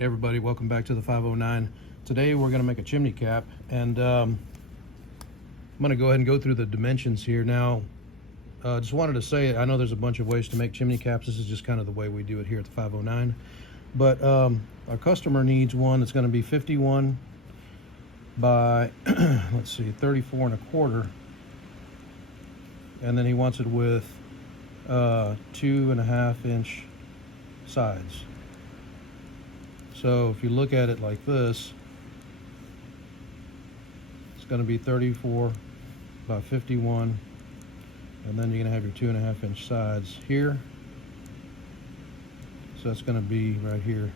Hey everybody, welcome back to the 509. Today we're going to make a chimney cap, and I'm going to go ahead and go through the dimensions here. Now, just wanted to say, I know there's a bunch of ways to make chimney caps. This is just kind of the way we do it here at the 509. But our customer needs one that's going to be 51 by, let's see, 34 and a quarter. And then he wants it with 2.5 inch sides. So if you look at it like this, it's going to be 34 by 51, and then you're going to have your 2.5 inch sides here. So that's going to be right here,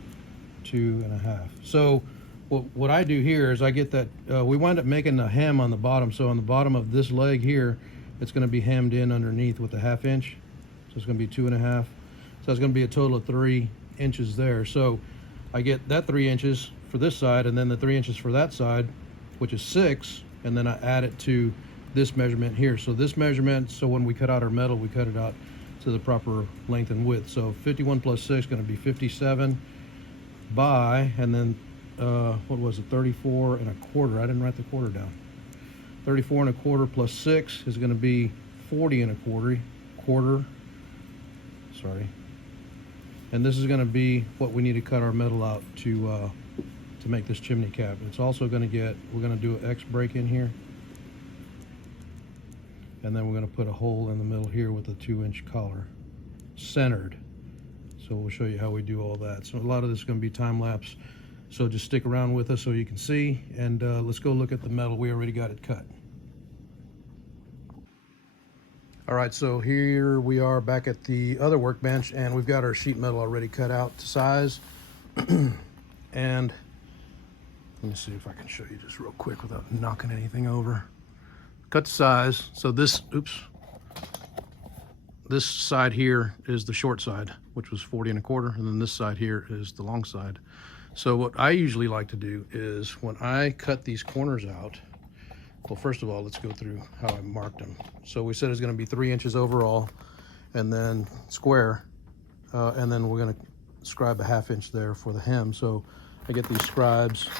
2.5. So what I do here is I get that, we wind up making a hem on the bottom. So on the bottom of this leg here, it's going to be hemmed in underneath with a 1/2 inch. So it's going to be 2.5. So it's going to be a total of 3 inches there. So I get that 3 inches for this side, and then the 3 inches for that side, which is 6, and then I add it to this measurement here. So this measurement, so when we cut out our metal, we cut it out to the proper length and width. So 51 plus 6 is going to be 57 by, and then what was it, 34 and a quarter. I didn't write the quarter down. 34 and a quarter plus 6 is going to be 40 and a quarter. Sorry. And this is going to be what we need to cut our metal out to make this chimney cap. It's also going to get, we're going to do an X break in here, and then we're going to put a hole in the middle here with a 2-inch collar, centered. So we'll show you how we do all that. So a lot of this is going to be time lapse. So just stick around with us so you can see, and let's go look at the metal. We already got it cut. All right, so here we are back at the other workbench, and we've got our sheet metal already cut out to size. And let me see if I can show you just real quick without knocking anything over. Cut to size. So this, this side here is the short side, which was 40 and a quarter, and then this side here is the long side. So what I usually like to do is when I cut these corners out, well, first of all, let's go through how I marked them. So we said it's going to be 3 inches overall, and then square, and then we're going to scribe a 1/2 inch there for the hem. So I get these scribes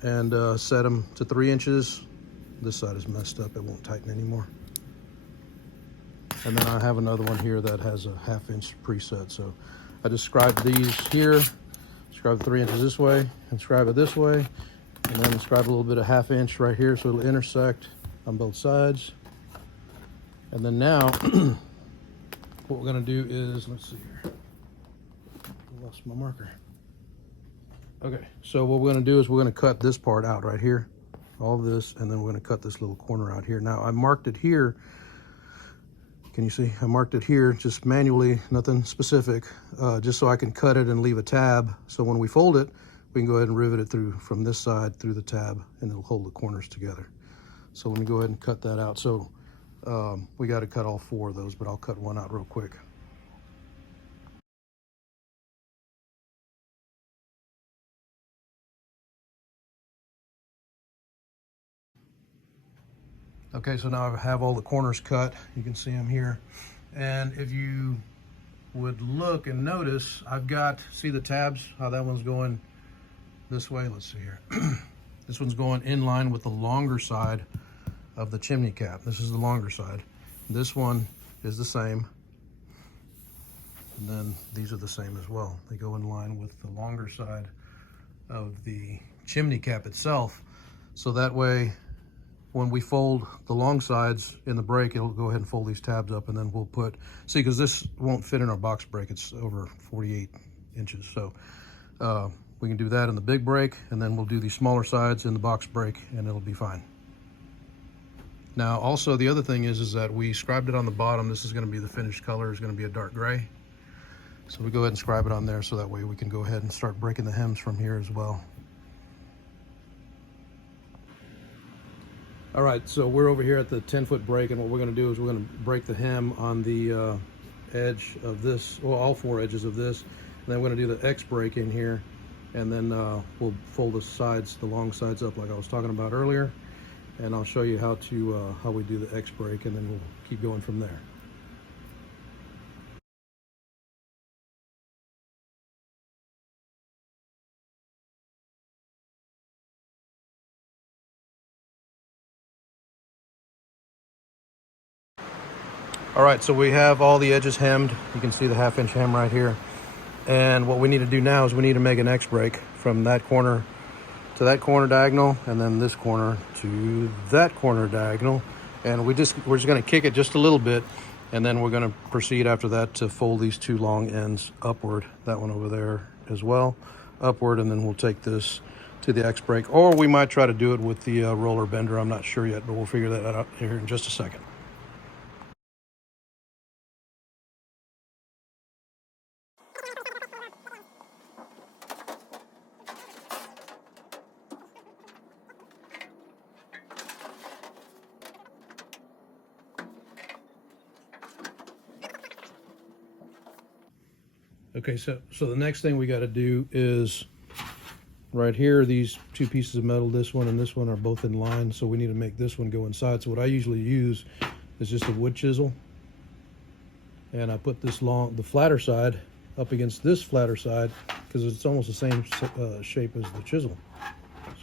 and set them to 3 inches. This side is messed up, it won't tighten anymore. And then I have another one here that has a 1/2 inch preset. So I just scribe these here, scribe 3 inches this way, and scribe it this way. And then scribe a little bit of 1/2 inch right here so it'll intersect on both sides. And then now, what we're gonna do is, let's see here. I lost my marker. Okay, so what we're gonna do is we're gonna cut this part out right here, all this, and then we're gonna cut this little corner out here. Now I marked it here. Can you see? I marked it here just manually, nothing specific, just so I can cut it and leave a tab. So when we fold it, we can go ahead and rivet it through from this side through the tab, and it'll hold the corners together. So let me go ahead and cut that out. So we got to cut all 4 of those, but I'll cut one out real quick. Okay, so now I have all the corners cut. You can see them here. And if you would look and notice, I've got, see the tabs, how that one's going this way? Let's see here. This one's going in line with the longer side of the chimney cap. This is the longer side. This one is the same. And then these are the same as well. They go in line with the longer side of the chimney cap itself. So that way, when we fold the long sides in the brake, it'll go ahead and fold these tabs up, and then we'll put, see, because this won't fit in our box brake. It's over 48 inches. So we can do that in the big brake, and then we'll do these smaller sides in the box brake, and it'll be fine. Now, also the other thing is that we scribed it on the bottom. This is going to be the finished color, is going to be a dark gray. So we go ahead and scribe it on there, so that way we can go ahead and start breaking the hems from here as well. All right, so we're over here at the 10-foot break, and what we're going to do is we're going to break the hem on the edge of this, well, all 4 edges of this, and then we're going to do the X break in here, and then we'll fold the sides, the long sides up like I was talking about earlier, and I'll show you how we do the X break, and then we'll keep going from there. All right, so we have all the edges hemmed. You can see the 1/2 inch hem right here. And what we need to do now is we need to make an X break from that corner to that corner diagonal, and then this corner to that corner diagonal. And we're just gonna kick it just a little bit, and then we're gonna proceed after that to fold these 2 long ends upward, that one over there as well, upward, and then we'll take this to the X break, or we might try to do it with the roller bender. I'm not sure yet, but we'll figure that out here in just a second. Okay, so the next thing we got to do is right here, these 2 pieces of metal, this one and this one, are both in line, so we need to make this one go inside. So what I usually use is just a wood chisel, and I put this the flatter side up against this flatter side, because it's almost the same shape as the chisel.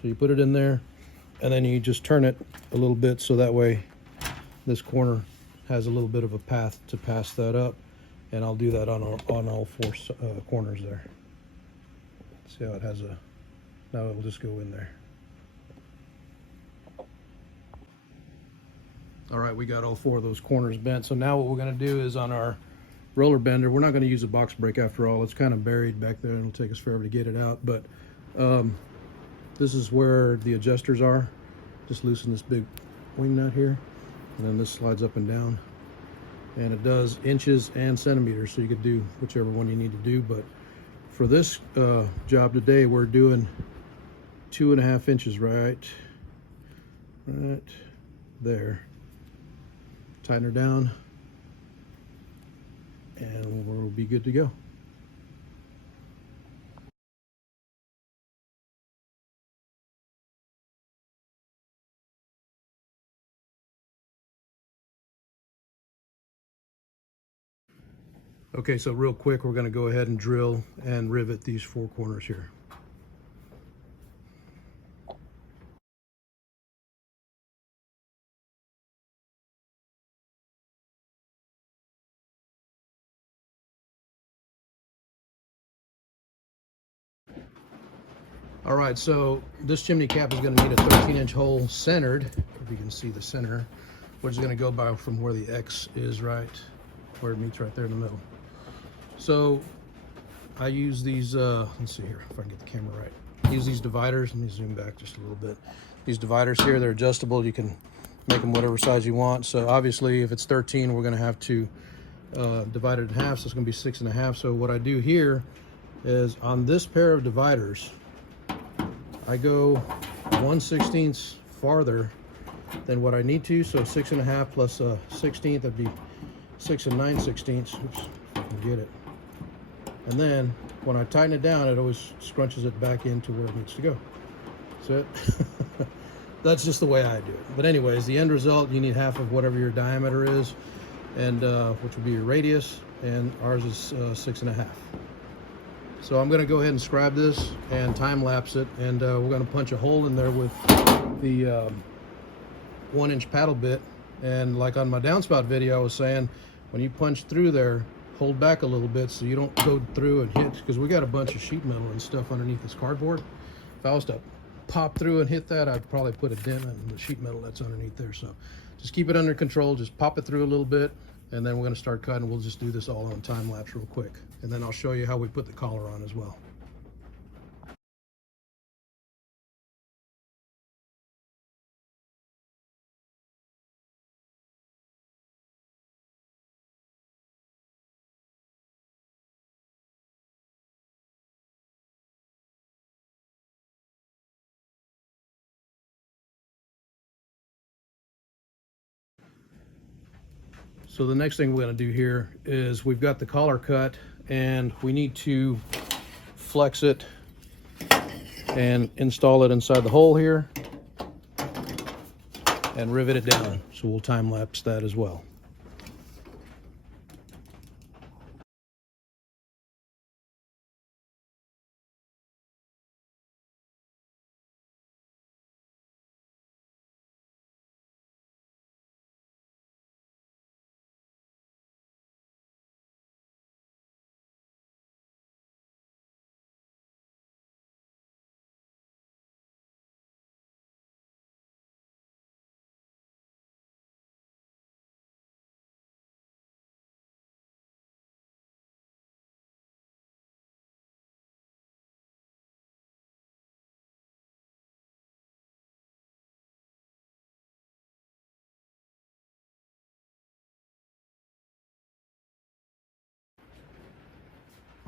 So you put it in there, and then you just turn it a little bit, so that way this corner has a little bit of a path to pass that up. And I'll do that on all 4 corners there. See how it has a, now it'll just go in there. All right, we got all 4 of those corners bent. So now what we're gonna do is on our roller bender, we're not gonna use a box brake after all. It's kind of buried back there, and it'll take us forever to get it out. But this is where the adjusters are. Just loosen this big wing nut here, and then this slides up and down. And it does inches and centimeters, so you could do whichever one you need to do. But for this job today, we're doing 2.5 inches right there. Tighten her down, and we'll be good to go. Okay, so real quick, we're going to go ahead and drill and rivet these 4 corners here. All right, so this chimney cap is going to need a 13-inch hole centered, if you can see the center, which is going to go by from where the X is, right where it meets right there in the middle. So I use these, let's see here if I can get the camera right. Use these dividers. Let me zoom back just a little bit. These dividers here, they're adjustable. You can make them whatever size you want. So obviously if it's 13, we're gonna have to divide it in half. So it's gonna be 6.5. So what I do here is on this pair of dividers, I go 1/16 farther than what I need to. So 6.5 plus a 16th, that'd be 6 9/16. Oops, if I can get it. And then when I tighten it down, it always scrunches it back into where it needs to go. That's it. That's just the way I do it. But anyways, the end result, you need half of whatever your diameter is, and which would be your radius, and ours is 6.5. So I'm going to go ahead and scribe this and time lapse it, and we're going to punch a hole in there with the 1-inch paddle bit. And like on my downspout video, I was saying, when you punch through there, hold back a little bit so you don't go through and hit, because we got a bunch of sheet metal and stuff underneath this cardboard. If I was to pop through and hit that, I'd probably put a dent in the sheet metal that's underneath there. So just keep it under control, just pop it through a little bit, and then we're going to start cutting. We'll just do this all on time lapse real quick, and then I'll show you how we put the collar on as well. So the next thing we're going to do here is we've got the collar cut, and we need to flex it and install it inside the hole here and rivet it down. So we'll time lapse that as well.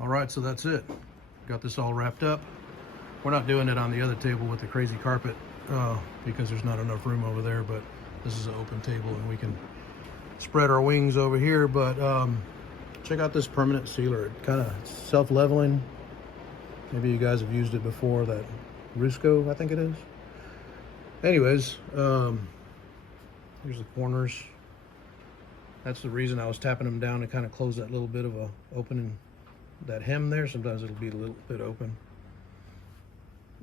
All right, so that's it. Got this all wrapped up. We're not doing it on the other table with the crazy carpet because there's not enough room over there, but this is an open table and we can spread our wings over here. But check out this permanent sealer. It kind of self-leveling. Maybe you guys have used it before, that Rusco, I think it is. Anyways, here's the corners. That's the reason I was tapping them down to kind of close that little bit of a opening, that hem there. Sometimes it'll be a little bit open.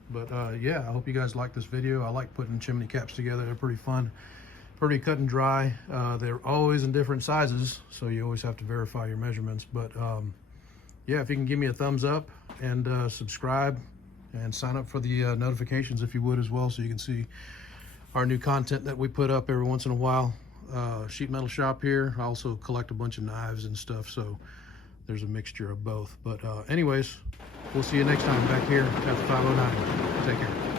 But yeah, I hope you guys like this video. I like putting chimney caps together. They're pretty fun, pretty cut and dry. They're always in different sizes, so you always have to verify your measurements. But yeah, if you can give me a thumbs up and subscribe and sign up for the notifications if you would as well, so you can see our new content that we put up every once in a while. Sheet metal shop here. I also collect a bunch of knives and stuff, so there's a mixture of both. But anyways, we'll see you next time back here at the 509. Take care.